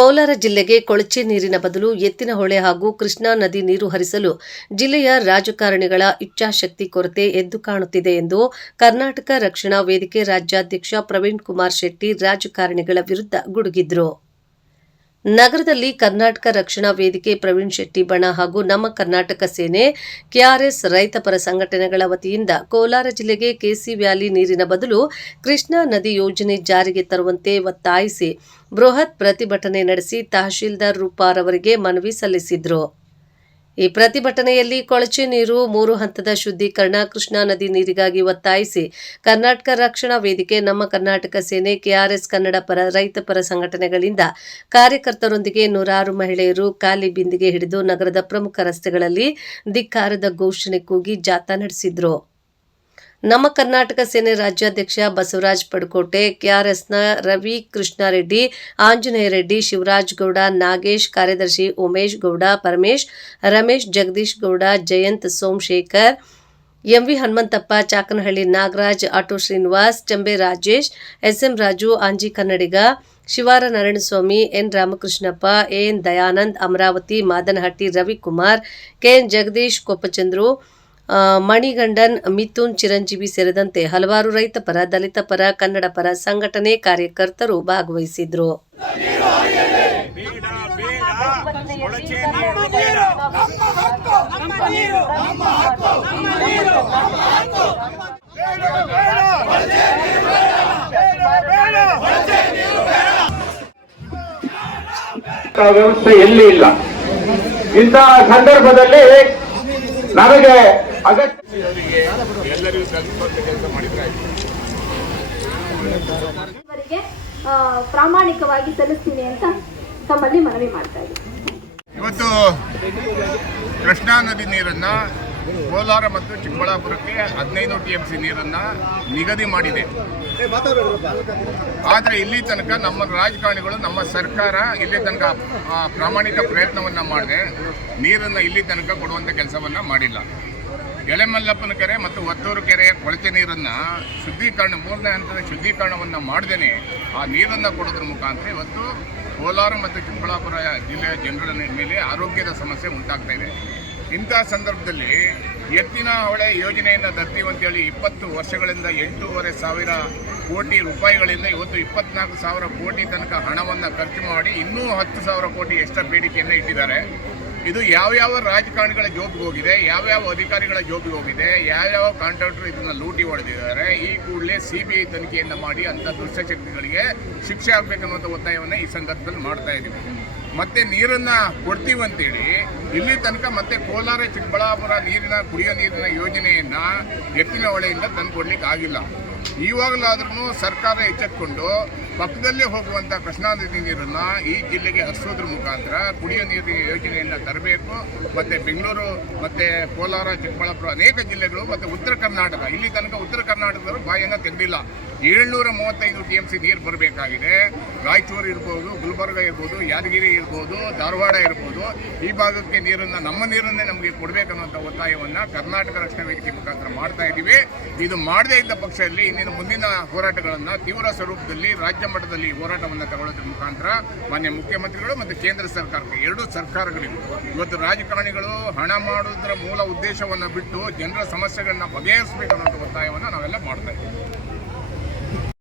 ಕೋಲಾರ ಜಿಲ್ಲೆಗೆ ಕೊಳಚೆ ನೀರಿನ ಬದಲು ಎತ್ತಿನಹೊಳೆ ಹಾಗೂ ಕೃಷ್ಣಾ ನದಿ ನೀರು ಹರಿಸಲು ಜಿಲ್ಲೆಯ ರಾಜಕಾರಣಿಗಳ ಇಚ್ಛಾಶಕ್ತಿ ಕೊರತೆ ಎದ್ದು ಕಾಣುತ್ತಿದೆ ಎಂದು ಕರ್ನಾಟಕ ರಕ್ಷಣಾ ವೇದಿಕೆ ರಾಜ್ಯಾಧ್ಯಕ್ಷ ಪ್ರವೀಣ್ ಕುಮಾರ್ ಶೆಟ್ಟಿ ರಾಜಕಾರಣಿಗಳ ವಿರುದ್ಧ ಗುಡುಗಿದ್ರು. ನಗರದಲ್ಲಿ ಕರ್ನಾಟಕ ರಕ್ಷಣಾ ವೇದಿಕೆ ಪ್ರವೀಣ್ ಶೆಟ್ಟಿ ಬಣ ಹಾಗೂ ನಮ್ಮ ಕರ್ನಾಟಕ ಸೇನೆ ಕೆಆರ್ಎಸ್ ರೈತಪರ ಸಂಘಟನೆಗಳ ವತಿಯಿಂದ ಕೋಲಾರ ಜಿಲ್ಲೆಗೆ ಕೆಸಿ ವ್ಯಾಲಿ ನೀರಿನ ಬದಲು ಕೃಷ್ಣಾ ನದಿ ಯೋಜನೆ ಜಾರಿಗೆ ತರುವಂತೆ ಒತ್ತಾಯಿಸಿ ಬೃಹತ್ ಪ್ರತಿಭಟನೆ ನಡೆಸಿ ತಹಶೀಲ್ದಾರ್ ರೂಪಾರ್ ಅವರಿಗೆ ಮನವಿ ಸಲ್ಲಿಸಿದರು. ಈ ಪ್ರತಿಭಟನೆಯಲ್ಲಿ ಕೊಳಚೆ ನೀರು 3 ಹಂತದ ಶುದ್ಧೀಕರಣ, ಕೃಷ್ಣಾ ನದಿ ನೀರಿಗಾಗಿ ಒತ್ತಾಯಿಸಿ ಕರ್ನಾಟಕ ರಕ್ಷಣಾ ವೇದಿಕೆ, ನಮ್ಮ ಕರ್ನಾಟಕ ಸೇನೆ, ಕೆಆರ್ಎಸ್ ಕನ್ನಡ ಪರ ರೈತಪರ ಸಂಘಟನೆಗಳಿಂದ ಕಾರ್ಯಕರ್ತರೊಂದಿಗೆ ನೂರಾರು ಮಹಿಳೆಯರು ಖಾಲಿ ಬಿಂದಿಗೆ ಹಿಡಿದು ನಗರದ ಪ್ರಮುಖ ರಸ್ತೆಗಳಲ್ಲಿ ಧಿಕ್ಕಾರದ ಘೋಷಣೆ ಕೂಗಿ ಜಾಥಾ ನಡೆಸಿದರು. ನಮ್ಮ ಕರ್ನಾಟಕ ಸೇನೆ ರಾಜ್ಯಾಧ್ಯಕ್ಷ ಬಸವರಾಜ ಪಡಕೋಟೆ, ಕೆಆರ್ಎಸ್ನ ರವಿ ಕೃಷ್ಣಾರೆಡ್ಡಿ, ಆಂಜನೇಯ ರೆಡ್ಡಿ, ಶಿವರಾಜ್ ಗೌಡ, ನಾಗೇಶ್, ಕಾರ್ಯದರ್ಶಿ Umesh Gowda, Paramesh, Ramesh, Jagadish Gowda, Jayanth, Somashekhar, MV Hanumanthappa, Chakanahalli Nagaraj, auto Srinivas, Chambe Rajesh, SM Raju, Anji Kannadiga, Shivara Narayanaswamy, N Ramakrishnappa, N Dayanand, Amaravati, Madanahatti, Ravikumar, KN Jagadish, Koppachandru, Manigandan, Mithun, Chiranjeevi ಸೇರಿದಂತೆ ಹಲವಾರು ರೈತಪರ, ದಲಿತ ಪರ, ಕನ್ನಡ ಪರ ಸಂಘಟನೆ ಕಾರ್ಯಕರ್ತರು ಭಾಗವಹಿಸಿದ್ರು. ವ್ಯವಸ್ಥೆ ಎಲ್ಲಿ ಇಲ್ಲ. ಇಂತಹ ಸಂದರ್ಭದಲ್ಲಿ ನಮಗೆ ಪ್ರಾಮಾಣಿಕವಾಗಿ ಸಲ್ಲಿಸ್ತೀನಿ ಅಂತ ತಮ್ಮಲ್ಲಿ ಮನವಿ ಮಾಡ್ತಾ ಇದ್ದೀನಿ. ಇವತ್ತು ಕೃಷ್ಣಾ ನದಿ ನೀರನ್ನ ಕೋಲಾರ ಮತ್ತು ಚಿಕ್ಕಬಳ್ಳಾಪುರಕ್ಕೆ 15 TMC ನೀರನ್ನ ನಿಗದಿ ಮಾಡಿದೆ. ಆದರೆ ಇಲ್ಲಿ ತನಕ ನಮ್ಮ ರಾಜಕಾರಣಿಗಳು, ನಮ್ಮ ಸರ್ಕಾರ ಇಲ್ಲಿ ತನಕ ಪ್ರಾಮಾಣಿಕ ಪ್ರಯತ್ನವನ್ನ ಮಾಡದೆ ನೀರನ್ನು ಇಲ್ಲಿ ತನಕ ಕೊಡುವಂಥ ಕೆಲಸವನ್ನ ಮಾಡಿಲ್ಲ. ಎಳೆಮಲ್ಲಪ್ಪನ ಕೆರೆ ಮತ್ತು ಒತ್ತೂರು ಕೆರೆಯ ಕೊಳಚೆ ನೀರನ್ನು ಶುದ್ಧೀಕರಣ, 3ನೇ ಹಂತದ ಶುದ್ಧೀಕರಣವನ್ನು ಮಾಡದೇನೆ ಆ ನೀರನ್ನು ಕೊಡೋದ್ರ ಮುಖಾಂತರ ಇವತ್ತು ಕೋಲಾರ ಮತ್ತು ಚಿಕ್ಕಬಳ್ಳಾಪುರ ಜಿಲ್ಲೆಯ ಜನರ ಮೇಲೆ ಆರೋಗ್ಯದ ಸಮಸ್ಯೆ ಉಂಟಾಗ್ತಾ ಇದೆ. ಇಂಥ ಸಂದರ್ಭದಲ್ಲಿ ಎತ್ತಿನ ಹೊಳೆ ಯೋಜನೆಯನ್ನು ತರ್ತೀವಂತೇಳಿ 20 ವರ್ಷಗಳಿಂದ 8,500 ಕೋಟಿ ರೂಪಾಯಿಗಳಿಂದ ಇವತ್ತು 24,000 ಕೋಟಿ ತನಕ ಹಣವನ್ನು ಖರ್ಚು ಮಾಡಿ ಇನ್ನೂ 10,000 ಕೋಟಿ ಎಕ್ಸ್ಟ್ರಾ ಬೇಡಿಕೆಯನ್ನು ಇಟ್ಟಿದ್ದಾರೆ. ಇದು ಯಾವ್ಯಾವ ರಾಜಕಾರಣಿಗಳ ಜೋಬಿಗೆ ಹೋಗಿದೆ, ಯಾವ್ಯಾವ ಅಧಿಕಾರಿಗಳ ಜೋಬಿಗೆ ಹೋಗಿದೆ, ಯಾವ್ಯಾವ ಕಾಂಟ್ರಾಕ್ಟರ್ ಇದನ್ನು ಲೂಟಿ ಹೊಡೆದಿದ್ದಾರೆ. ಈ ಕೂಡಲೇ CBI ತನಿಖೆಯನ್ನು ಮಾಡಿ ಅಂಥ ದುಷ್ಟಶಕ್ತಿಗಳಿಗೆ ಶಿಕ್ಷೆ ಆಗಬೇಕನ್ನುವಂಥ ಒತ್ತಾಯವನ್ನು ಈ ಸಂದರ್ಭದಲ್ಲಿ ಮಾಡ್ತಾ ಇದ್ದೀವಿ. ಮತ್ತೆ ನೀರನ್ನು ಕೊಡ್ತೀವಿ ಅಂತೇಳಿ ಇಲ್ಲಿ ತನಕ ಮತ್ತೆ ಕೋಲಾರ ಚಿಕ್ಕಬಳ್ಳಾಪುರ ಕುಡಿಯೋ ನೀರಿನ ಯೋಜನೆಯನ್ನು ಎತ್ತಿನ ಹೊಳೆಯಿಂದ ತಂದು ಕೊಡ್ಲಿಕ್ಕೆ ಆಗಿಲ್ಲ. ಇವಾಗಲಾದ್ರೂ ಸರ್ಕಾರ ಎಚ್ಚೆತ್ತುಕೊಂಡು ಪಕ್ಕದಲ್ಲೇ ಹೋಗುವಂಥ ಕೃಷ್ಣಾ ನದಿ ನೀರನ್ನು ಈ ಜಿಲ್ಲೆಗೆ ಹರಿಸೋದ್ರ ಮುಖಾಂತರ ಕುಡಿಯೋ ನೀರಿನ ಯೋಜನೆಯನ್ನು ತರಬೇಕು. ಮತ್ತು ಬೆಂಗಳೂರು ಮತ್ತು ಕೋಲಾರ, ಚಿಕ್ಕಬಳ್ಳಾಪುರ ಅನೇಕ ಜಿಲ್ಲೆಗಳು ಮತ್ತು ಉತ್ತರ ಕರ್ನಾಟಕ, ಇಲ್ಲಿ ತನಕ ಉತ್ತರ ಕರ್ನಾಟಕದವರು ಬಾಯನ್ನು ತೆಗೆದಿಲ್ಲ. 735 TMC ನೀರು ಬರಬೇಕಾಗಿದೆ. ರಾಯಚೂರು ಇರ್ಬೋದು, ಗುಲ್ಬರ್ಗ ಇರ್ಬೋದು, ಯಾದಗಿರಿ ಇರ್ಬೋದು, ಧಾರವಾಡ ಇರ್ಬೋದು, ಈ ಭಾಗಕ್ಕೆ ನೀರನ್ನು, ನಮ್ಮ ನೀರನ್ನೇ ನಮಗೆ ಕೊಡಬೇಕನ್ನುವಂಥ ಒತ್ತಾಯವನ್ನು ಕರ್ನಾಟಕ ರಕ್ಷಣಾ ವೇದಿಕೆ ಮುಖಾಂತರ ಮಾಡ್ತಾ ಇದ್ದೀವಿ. ಇದು ಮಾಡದೇ ಇದ್ದ ಪಕ್ಷದಲ್ಲಿ ಇಂದಿನ ಮುಂದಿನ ಹೋರಾಟಗಳನ್ನು ತೀವ್ರ ಸ್ವರೂಪದಲ್ಲಿ ರಾಜ್ಯ ಮಟ್ಟದಲ್ಲಿ ಹೋರಾಟವನ್ನು ತಗೊಳ್ಳೋದ್ರ ಮುಖಾಂತರ ಮಾನ್ಯ ಮುಖ್ಯಮಂತ್ರಿಗಳು ಮತ್ತು ಕೇಂದ್ರ ಸರ್ಕಾರಕ್ಕೆ, 2 ಸರ್ಕಾರಗಳಿವೆ. ಇವತ್ತು ರಾಜಕಾರಣಿಗಳು ಹಣ ಮಾಡೋದ್ರ ಮೂಲ ಉದ್ದೇಶವನ್ನು ಬಿಟ್ಟು ಜನರ ಸಮಸ್ಯೆಗಳನ್ನ ಬಗೆಹರಿಸಬೇಕು ಅನ್ನೋ ಒತ್ತಾಯವನ್ನು ನಾವೆಲ್ಲ ಮಾಡ್ತಾ ಇದ್ದೀವಿ.